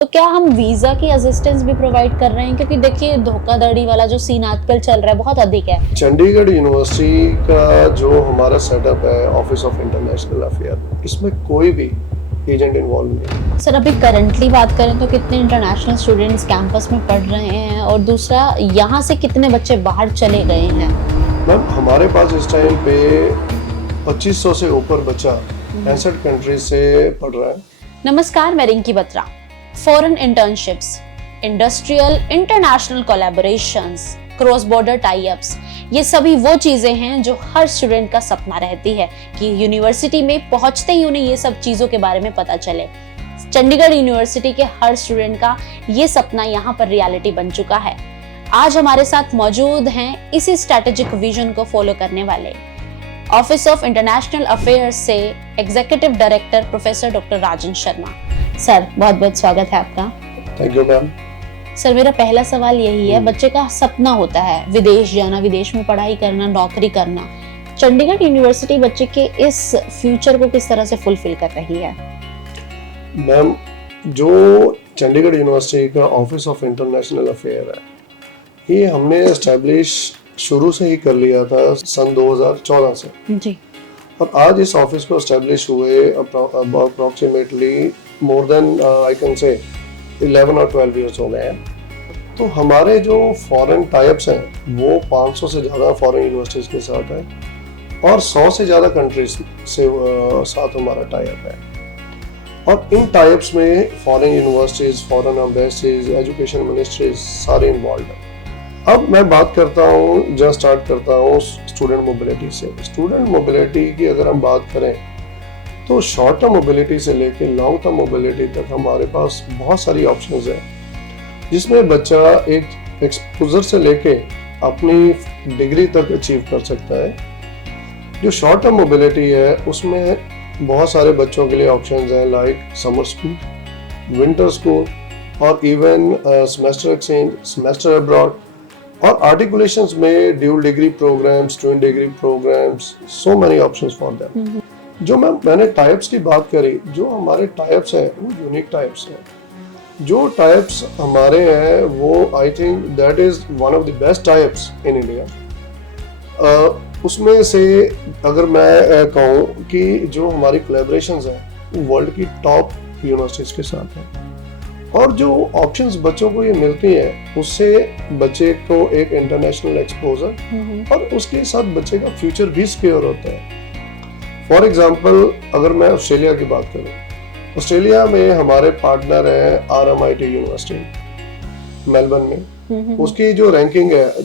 तो क्या हम वीजा की असिस्टेंस भी प्रोवाइड कर रहे हैं, क्योंकि देखिए धोखाधड़ी वाला जो सीन आजकल चल रहा है बहुत अधिक है। चंडीगढ़ यूनिवर्सिटी का जो हमारा सेटअप है ऑफिस ऑफ इंटरनेशनल अफेयर, इसमें कोई भी एजेंट इन्वॉल्व नहीं है। सर अभी करंटली बात करें तो कितने इंटरनेशनल स्टूडेंट्स कैंपस में पढ़ रहे हैं, और दूसरा यहाँ से कितने बच्चे बाहर चले गए हैं? मैम हमारे पास इस टाइम पे 2500 से ऊपर बच्चा 65 कंट्री से पढ़ रहा है। नमस्कार, मैं Rinki Batra. Foreign internships, industrial international collaborations, cross border tie ups, ये सभी वो चीजें हैं जो हर स्टूडेंट का सपना रहती है कि यूनिवर्सिटी में पहुंचते ही उन्हें ये सब चीजों के बारे में पता चले। चंडीगढ़ यूनिवर्सिटी के हर स्टूडेंट का ये सपना यहाँ पर रियलिटी बन चुका है। आज हमारे साथ मौजूद हैं इसी स्ट्रेटेजिक विजन को फॉलो करने वाले ऑफिस ऑफ इंटरनेशनल अफेयर्स से executive director professor doctor Rajan Sharma. Sir बहुत बहुत स्वागत है आपका। Thank you ma'am. सर मेरा पहला सवाल यही है, बच्चे का सपना होता है विदेश जाना, विदेश में पढ़ाई करना, नौकरी करना। चंडीगढ़ यूनिवर्सिटी बच्चे के इस फ्यूचर को किस तरह से फुलफिल कर रही है? मैम जो चंडीगढ़ यूनिवर्सिटी का ऑफिस ऑफ इंटरनेशनल अफेयर है, ये हमने एस्टेब्लिश शुरू से ही कर लिया था सन 2014 से जी। और आज इस ऑफिस को एस्टेब्लिश हुए approximately more than I can say 11 और 12 इयर्स हो गए हैं। तो हमारे जो फॉरेन टाइप्स हैं वो 500 से ज़्यादा फॉरेन यूनिवर्सिटीज़ के साथ है और 100 से ज़्यादा कंट्रीज से साथ हमारा टाइप है। और इन टाइप्स में foreign universities, foreign embassies, education ministries सारे इन्वॉल्व हैं। अब मैं बात करता हूँ, जहाँ स्टार्ट करता हूँ स्टूडेंट मोबिलिटी से। स्टूडेंट मोबिलिटी की अगर हम बात करें तो शॉर्ट टर्म मोबिलिटी से लेकर लॉन्ग टर्म मोबिलिटी तक हमारे पास बहुत सारी ऑप्शंस हैं, जिसमें बच्चा एक एक्सपोजर से लेके अपनी डिग्री तक अचीव कर सकता है। जो शॉर्ट टर्म मोबिलिटी है उसमें बहुत सारे बच्चों के लिए ऑप्शंस हैं, like summer school, winter school और even semester exchange, semester abroad और आर्टिकुलेशंस में dual degree programmes, twin degree programmes, so many options for them. जो मैंने टाइप्स की बात करी, जो हमारे टाइप्स हैं वो यूनिक टाइप्स हैं। जो टाइप्स हमारे हैं वो I think that is one of the best types in India. उसमें से अगर मैं कहूँ कि जो हमारी कोलैबोरेशंस हैं वो वर्ल्ड की टॉप यूनिवर्सिटीज के साथ हैं, और जो ऑप्शंस बच्चों को ये मिलती हैं उससे बच्चे को एक इंटरनेशनल एक्सपोजर और उसके साथ बच्चे का फ्यूचर भी सिक्योर होता है। फॉर एग्जाम्पल अगर मैं ऑस्ट्रेलिया की बात करूँ, ऑस्ट्रेलिया में हमारे पार्टनर है RMIT यूनिवर्सिटी मेलबर्न में। उसकी जो रैंकिंग है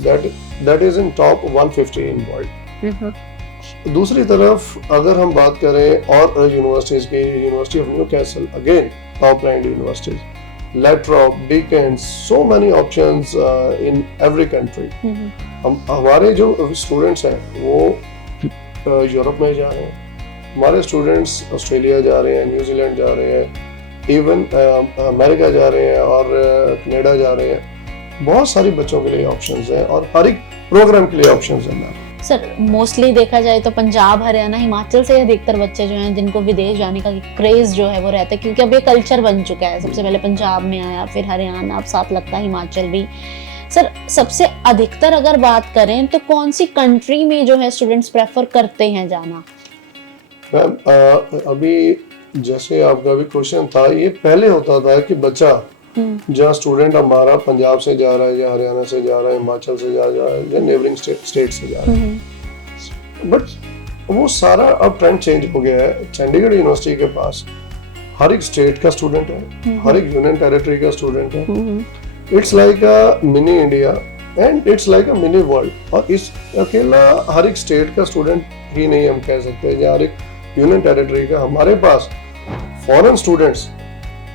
that is in top 150 in world. दूसरी तरफ अगर हम बात करें और यूनिवर्सिटीज की, university of Newcastle again top ranked universities, La Trobe, बीकन, so many options in every country. हमारे जो स्टूडेंट्स हैं वो यूरोप में जा रहे हैं, हमारे स्टूडेंट्स ऑस्ट्रेलिया जा रहे हैं, न्यूजीलैंड जा रहे हैं, इवन अमेरिका जा रहे हैं और कनाडा जा रहे हैं। बहुत सारी बच्चों के लिए ऑप्शंस हैं और हर एक प्रोग्राम के लिए ऑप्शंस हैं। सर मोस्टली देखा जाए तो पंजाब, हरियाणा, हिमाचल से अधिकतर बच्चे जो हैं जिनको विदेश जाने का क्रेज जो है वो रहता है, क्योंकि अब ये कल्चर बन चुका है। सबसे पहले पंजाब में आया, फिर हरियाणा, अब साथ लगता है हिमाचल भी। सर सबसे अधिकतर अगर बात करें तो कौन सी कंट्री में जो है स्टूडेंट्स प्रेफर करते हैं जाना? मैम अभी जैसे आपका भी क्वेश्चन था, ये पहले होता था कि बच्चा जहाँ स्टूडेंट हमारा पंजाब से जा रहा है या हरियाणा से जा रहा है, हिमाचल से जा रहा है या नेबरिंग स्टेट से जा रहा है, बट वो सारा अब ट्रेंड चेंज हो गया है। चंडीगढ़ यूनिवर्सिटी के पास हर एक स्टेट का स्टूडेंट है, हर एक यूनियन टेरिटरी का स्टूडेंट है। It's like a mini India and it's like a mini world. और इस अकेला हर एक स्टेट का स्टूडेंट ही नहीं हम कह सकते, या हर एक यूनियन टेरिटरी का। हमारे पास फॉरेन स्टूडेंट्स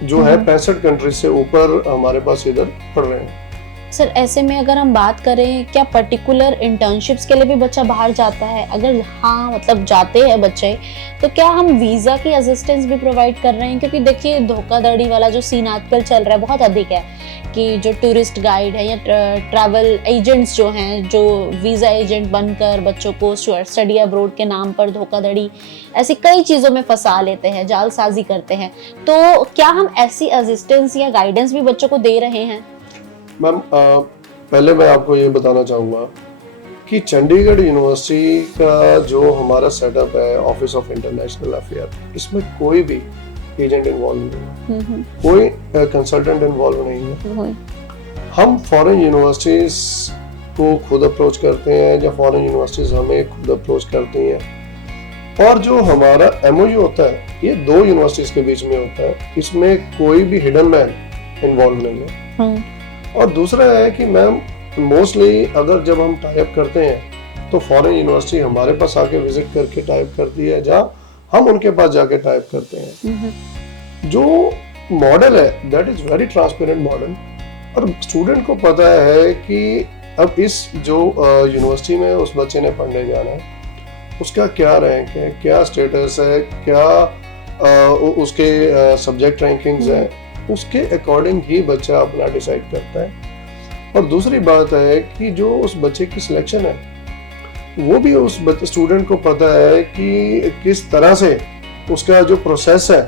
जो है 65 कंट्री से ऊपर हमारे पास इधर पढ़ रहे हैं। सर ऐसे में अगर हम बात करें, क्या पर्टिकुलर इंटर्नशिप्स के लिए भी बच्चा बाहर जाता है? अगर हाँ मतलब जाते हैं बच्चे, तो क्या हम वीजा की असिस्टेंस भी प्रोवाइड कर रहे हैं? क्योंकि देखिए धोखाधड़ी वाला जो सीन आजकल चल रहा है बहुत अधिक है कि जो टूरिस्ट गाइड है या ट्रैवल एजेंट्स जो हैं, जो वीज़ा एजेंट बनकर बच्चों को स्टडी अब्रोड के नाम पर धोखाधड़ी ऐसी कई चीज़ों में फंसा लेते हैं, जालसाजी करते हैं, तो क्या हम ऐसी असिस्टेंस या गाइडेंस भी बच्चों को दे रहे हैं? मैम पहले मैं आपको ये बताना चाहूँगा कि चंडीगढ़ यूनिवर्सिटी का जो हमारा सेटअप है ऑफिस ऑफ इंटरनेशनल अफेयर, इसमें कोई भी एजेंट इन्वॉल्व नहीं है, कोई कंसल्टेंट इन्वॉल्व नहीं है। हम फॉरेन यूनिवर्सिटीज को खुद अप्रोच करते हैं या फॉरेन यूनिवर्सिटीज हमें खुद अप्रोच करती हैं, और जो हमारा एमओयू होता है ये 2 यूनिवर्सिटीज के बीच में होता है, इसमें कोई भी हिडन मैन इन्वॉल्व नहीं है। और दूसरा है कि मैम मोस्टली अगर जब हम टाइप करते हैं तो फॉरेन यूनिवर्सिटी हमारे पास आके विजिट करके टाइप करती है, जहाँ हम उनके पास जाके टाइप करते हैं। जो मॉडल है that is very transparent model, और स्टूडेंट को पता है कि अब इस जो यूनिवर्सिटी में उस बच्चे ने पढ़ने जाना है उसका क्या रैंक है, क्या स्टेटस है, क्या उसके सब्जेक्ट रैंकिंग्स हैं, उसके अकॉर्डिंग ही बच्चा अपना डिसाइड करता है। और दूसरी बात है कि जो उस बच्चे की सिलेक्शन है वो भी उस स्टूडेंट को पता है कि किस तरह से उसका जो प्रोसेस है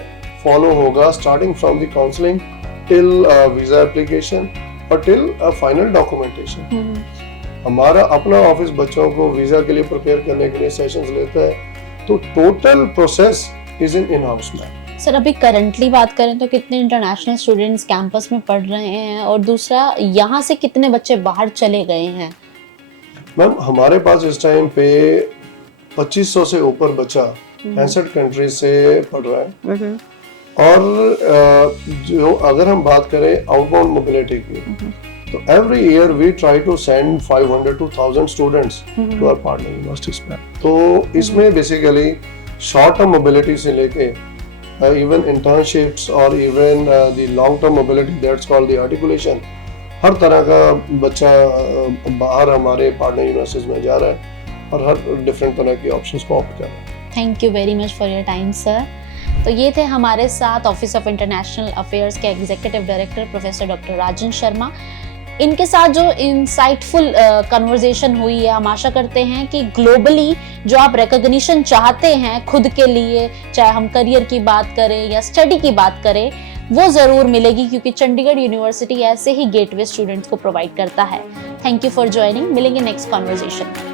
फॉलो होगा, starting from the counselling till visa application और टिल फाइनल डॉक्यूमेंटेशन। हमारा अपना ऑफिस बच्चों को वीजा के लिए प्रिपेयर करने के लिए सेशंस लेता है, तो total process is in house में। सर अभी करंटली बात करें तो कितने इंटरनेशनल स्टूडेंट्स कैंपस में पढ़ रहे हैं, और दूसरा यहाँ से कितने बच्चे बाहर चले गए हैं? मैम हमारे पास इस टाइम पे 2500 से ऊपर बच्चा 65 कंट्रीज से पढ़ रहा है। और जो अगर हम बात करें आउटबाउंड मोबिलिटी की, तो every year we try to send 500 to 1000 students to our partner universities में। तो इसमें बेसिकली शॉर्ट टर्म मोबिलिटी से लेके even internships or even the long term mobility, that's called the articulation, हर तरह का बच्चा बाहर हमारे पार्टनर यूनिवर्सिटीज में जा रहा है और हर डिफरेंट तरह की ऑप्शंस को ऑप्ट कर रहा है। Thank you very much for your time sir. तो ये थे हमारे साथ ऑफिस ऑफ इंटरनेशनल अफेयर्स के executive director professor doctor Rajan Sharma. इनके साथ जो इंसाइटफुल कन्वर्सेशन हुई है, हम आशा करते हैं कि ग्लोबली जो आप रिकॉग्निशन चाहते हैं खुद के लिए, चाहे हम करियर की बात करें या स्टडी की बात करें, वो ज़रूर मिलेगी, क्योंकि चंडीगढ़ यूनिवर्सिटी ऐसे ही गेटवे स्टूडेंट्स को प्रोवाइड करता है। Thank you for joining. मिलेंगे नेक्स्ट कॉन्वर्सेशन।